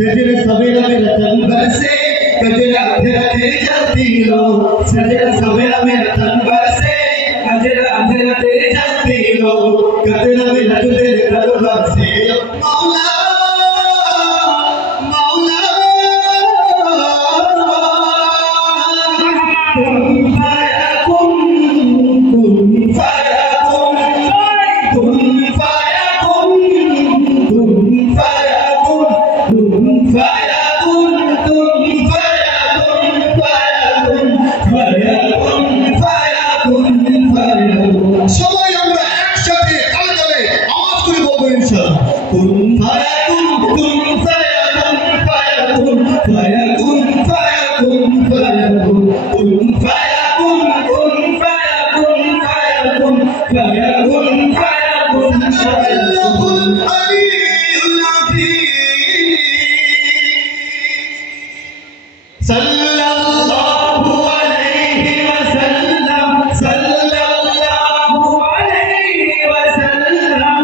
सजर सवेरा मेरा तन बरसे गजरा अंधेरा तेरे जलती लो सजर सवेरा मेरा तन बरसे गजरा अंधेरा तेरे जलती लो गजरा मेरा तेरे तन बरसे मौला मौला कुन फयाकुन कुन फयाकुन कुन फयाकुन कुन फयाकुन कुन फयाकुन कुन फयाकुन फयाकुन फयाकुन फयाकुन সবাই আমরা একসাথে তালে তালে আওয়াজ করে বলবো ইনশাআল্লাহ কুন ফায়াকুন কুন ফায়াকুন ফায়াকুন ফায়াকুন ফায়াকুন ফায়াকুন কুন ফায়াকুন কুন ফায়াকুন ফায়াকুন ফায়াকুন ফায়াকুন সাল্লাল্লাহুল আলিয়্যুল আযীম সাল্লাল্লাহু আলাইহি ওয়াসাল্লাম সাল্লাল্লাহু আলাইহি ওয়াসাল্লাম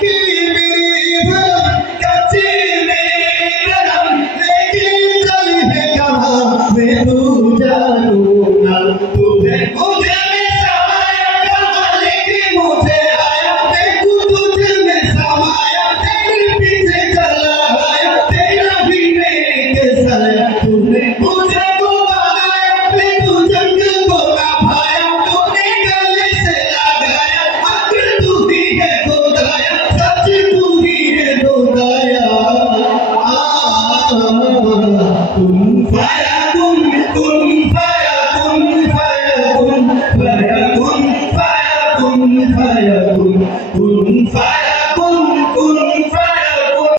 কি মেরে ভরম কাছে মেরে করম লেকিন কল হে কহা মে তু জানু না তুঝে मुझे में समाया कहा लेकिन मुझे आया देखो तुझे में समाया तेरे पीछे चला आया तेरा भी मेरे के साया तूने मुझे को बनाया फिर तू जंगल को ना भाया तूने गले से लगाया आखिर तू ही है खुदाया सच तू ही है खुदाया कुन फयाकुन कुन फयाकुन फयाकुन फयाकुन फयाकुन फयाकुन कुन फयाकुन